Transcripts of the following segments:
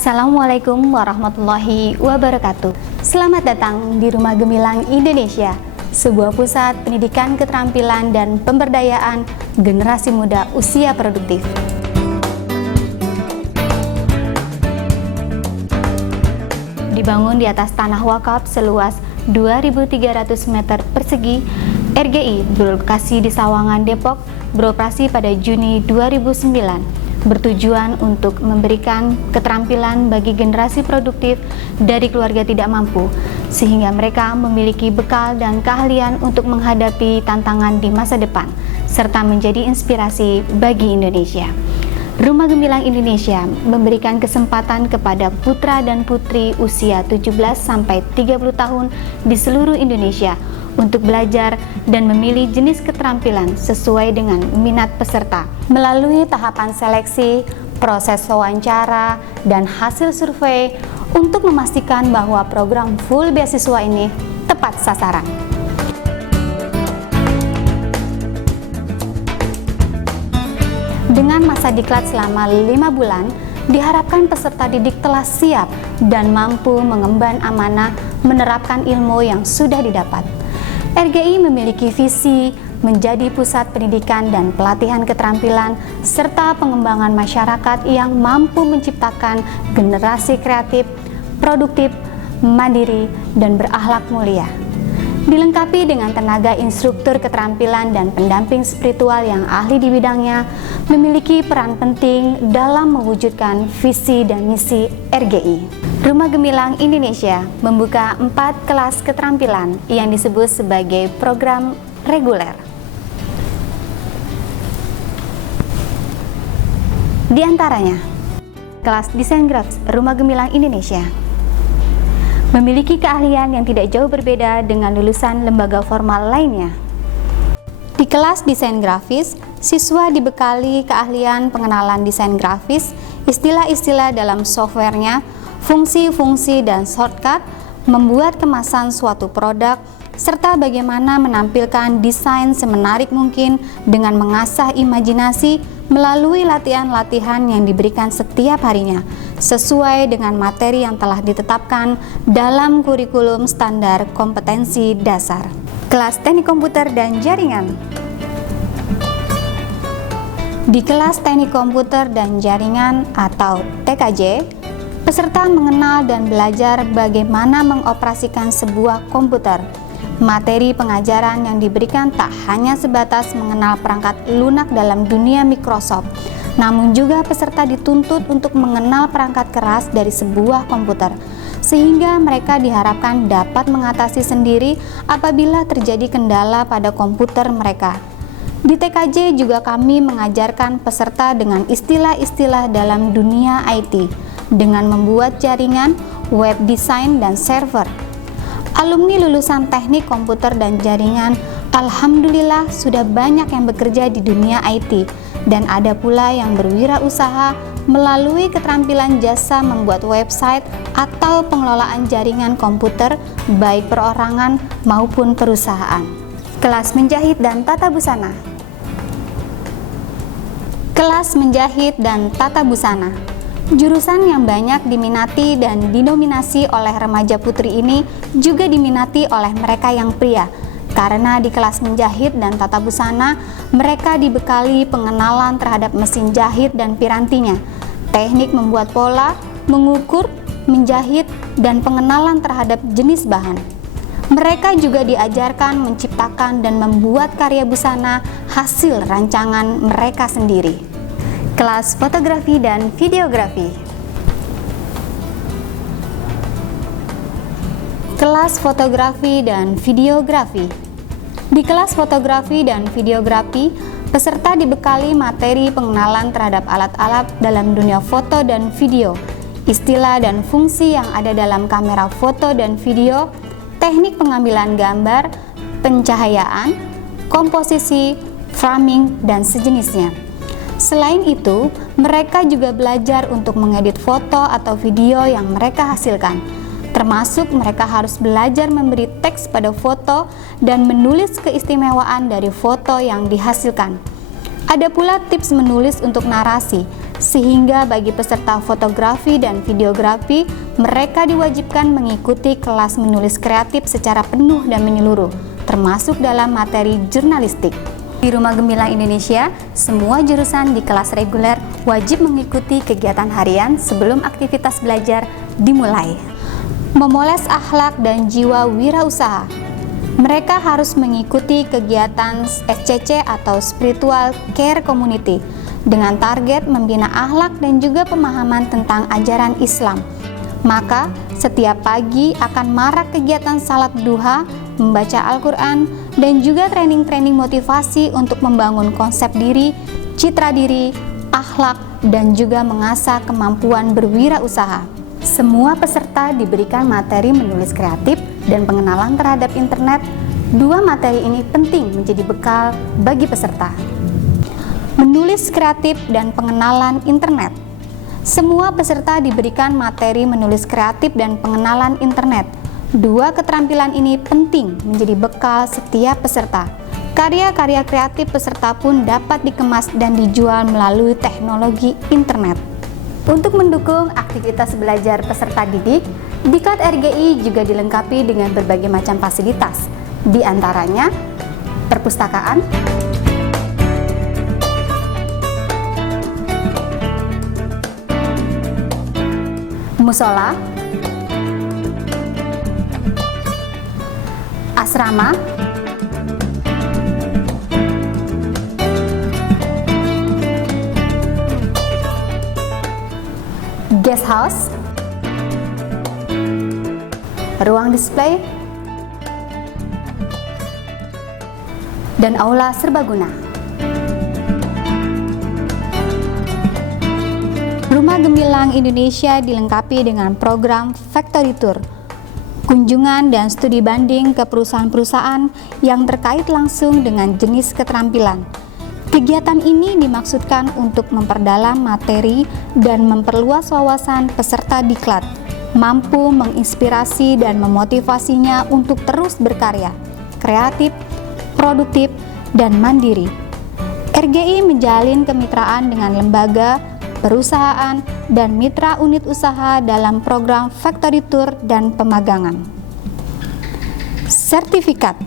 Assalamualaikum warahmatullahi wabarakatuh. Selamat datang di Rumah Gemilang Indonesia, sebuah pusat pendidikan keterampilan dan pemberdayaan generasi muda usia produktif. Dibangun di atas tanah wakaf seluas 2.300 meter persegi, RGI berlokasi di Sawangan, Depok, beroperasi pada Juni 2009. Bertujuan untuk memberikan keterampilan bagi generasi produktif dari keluarga tidak mampu, sehingga mereka memiliki bekal dan keahlian untuk menghadapi tantangan di masa depan, serta menjadi inspirasi bagi Indonesia. Rumah Gemilang Indonesia memberikan kesempatan kepada putra dan putri usia 17-30 tahun di seluruh Indonesia untuk belajar dan memilih jenis keterampilan sesuai dengan minat peserta. Melalui tahapan seleksi, proses wawancara, dan hasil survei untuk memastikan bahwa program full beasiswa ini tepat sasaran. Dengan masa diklat selama 5 bulan, diharapkan peserta didik telah siap dan mampu mengemban amanah menerapkan ilmu yang sudah didapat. RGI memiliki visi menjadi pusat pendidikan dan pelatihan keterampilan serta pengembangan masyarakat yang mampu menciptakan generasi kreatif, produktif, mandiri, dan berakhlak mulia. Dilengkapi dengan tenaga instruktur keterampilan dan pendamping spiritual yang ahli di bidangnya, memiliki peran penting dalam mewujudkan visi dan misi RGI. Rumah Gemilang Indonesia membuka 4 kelas keterampilan yang disebut sebagai program reguler. Di antaranya, kelas desain grafis Rumah Gemilang Indonesia memiliki keahlian yang tidak jauh berbeda dengan lulusan lembaga formal lainnya. Di kelas desain grafis, siswa dibekali keahlian pengenalan desain grafis, istilah-istilah dalam softwarenya, fungsi-fungsi dan shortcut, membuat kemasan suatu produk, serta bagaimana menampilkan desain semenarik mungkin dengan mengasah imajinasi melalui latihan-latihan yang diberikan setiap harinya, sesuai dengan materi yang telah ditetapkan dalam kurikulum standar kompetensi dasar. Kelas teknik komputer dan jaringan. Di kelas teknik komputer dan jaringan atau TKJ, peserta mengenal dan belajar bagaimana mengoperasikan sebuah komputer. Materi pengajaran yang diberikan tak hanya sebatas mengenal perangkat lunak dalam dunia Microsoft, namun juga peserta dituntut untuk mengenal perangkat keras dari sebuah komputer, sehingga mereka diharapkan dapat mengatasi sendiri apabila terjadi kendala pada komputer mereka. Di TKJ juga kami mengajarkan peserta dengan istilah-istilah dalam dunia IT, dengan membuat jaringan, web design, dan server. Alumni lulusan teknik komputer dan jaringan, alhamdulillah sudah banyak yang bekerja di dunia IT, dan ada pula yang berwirausaha melalui keterampilan jasa membuat website atau pengelolaan jaringan komputer, baik perorangan maupun perusahaan. Kelas menjahit dan tata busana. Kelas menjahit dan tata busana, jurusan yang banyak diminati dan dinominasi oleh remaja putri ini juga diminati oleh mereka yang pria, karena di kelas menjahit dan tata busana mereka dibekali pengenalan terhadap mesin jahit dan pirantinya, teknik membuat pola, mengukur, menjahit, dan pengenalan terhadap jenis bahan. Mereka juga diajarkan menciptakan dan membuat karya busana hasil rancangan mereka sendiri. Kelas fotografi dan videografi. Kelas fotografi dan videografi. Di kelas fotografi dan videografi, peserta dibekali materi pengenalan terhadap alat-alat dalam dunia foto dan video, istilah dan fungsi yang ada dalam kamera foto dan video, teknik pengambilan gambar, pencahayaan, komposisi, framing, dan sejenisnya. Selain itu, mereka juga belajar untuk mengedit foto atau video yang mereka hasilkan. Termasuk mereka harus belajar memberi teks pada foto dan menulis keistimewaan dari foto yang dihasilkan. Ada pula tips menulis untuk narasi sehingga bagi peserta fotografi dan videografi, mereka diwajibkan mengikuti kelas menulis kreatif secara penuh dan menyeluruh, termasuk dalam materi jurnalistik. Di Rumah Gemilang Indonesia, semua jurusan di kelas reguler wajib mengikuti kegiatan harian sebelum aktivitas belajar dimulai. Memoles akhlak dan jiwa wirausaha. Mereka harus mengikuti kegiatan SCC atau Spiritual Care Community dengan target membina akhlak dan juga pemahaman tentang ajaran Islam. Maka, setiap pagi akan marak kegiatan salat duha, membaca Al-Quran, dan juga training-training motivasi untuk membangun konsep diri, citra diri, akhlak, dan juga mengasah kemampuan berwirausaha. Semua peserta diberikan materi menulis kreatif dan pengenalan terhadap internet. Dua materi ini penting menjadi bekal bagi peserta. Menulis kreatif dan pengenalan internet. Semua peserta diberikan materi menulis kreatif dan pengenalan internet. Dua keterampilan ini penting menjadi bekal setiap peserta. Karya-karya kreatif peserta pun dapat dikemas dan dijual melalui teknologi internet. Untuk mendukung aktivitas belajar peserta didik, Diklat RGI juga dilengkapi dengan berbagai macam fasilitas, di antaranya perpustakaan, musola, asrama, guest house, ruang display, dan aula serbaguna. Rumah Gemilang Indonesia dilengkapi dengan program Factory Tour, kunjungan dan studi banding ke perusahaan-perusahaan yang terkait langsung dengan jenis keterampilan. Kegiatan ini dimaksudkan untuk memperdalam materi dan memperluas wawasan peserta diklat, mampu menginspirasi dan memotivasinya untuk terus berkarya, kreatif, produktif, dan mandiri. RGI menjalin kemitraan dengan lembaga, perusahaan, dan mitra unit usaha dalam program Factory Tour dan pemagangan. Sertifikat.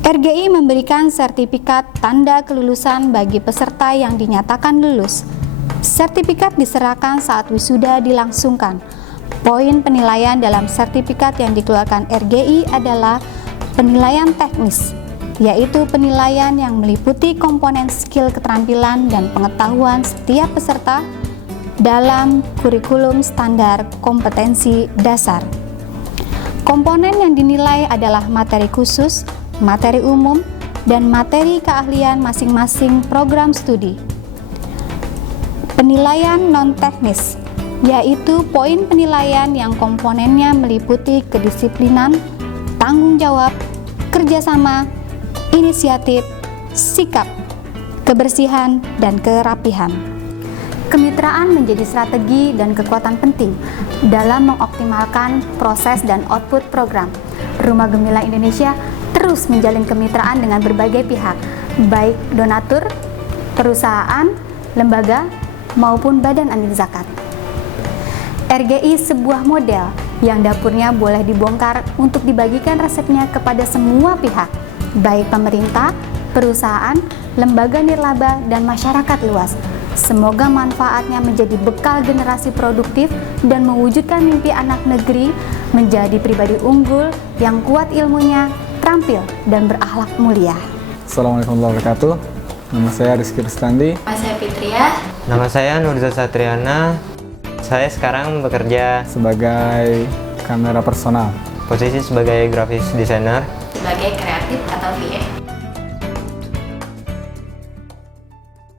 RGI memberikan sertifikat tanda kelulusan bagi peserta yang dinyatakan lulus. Sertifikat diserahkan saat wisuda dilangsungkan. Poin penilaian dalam sertifikat yang dikeluarkan RGI adalah penilaian teknis, yaitu penilaian yang meliputi komponen skill keterampilan dan pengetahuan setiap peserta dalam kurikulum standar kompetensi dasar. Komponen yang dinilai adalah materi khusus, materi umum, dan materi keahlian masing-masing program studi. Penilaian non-teknis, yaitu poin penilaian yang komponennya meliputi kedisiplinan, tanggung jawab, kerjasama, inisiatif, sikap, kebersihan, dan kerapihan. Kemitraan menjadi strategi dan kekuatan penting dalam mengoptimalkan proses dan output program. Rumah Gemilang Indonesia terus menjalin kemitraan dengan berbagai pihak, baik donatur, perusahaan, lembaga, maupun badan amil zakat. RGI sebuah model yang dapurnya boleh dibongkar untuk dibagikan resepnya kepada semua pihak, baik pemerintah, perusahaan, lembaga nirlaba, dan masyarakat luas. Semoga manfaatnya menjadi bekal generasi produktif dan mewujudkan mimpi anak negeri menjadi pribadi unggul yang kuat ilmunya, terampil, dan berakhlak mulia. Assalamualaikum warahmatullahi wabarakatuh. Nama saya Rizky Rustandi. Nama saya Fitria. Nama saya Nurza Satriana. Saya sekarang bekerja sebagai kamera personal. posisi sebagai graphics designer. Sebagai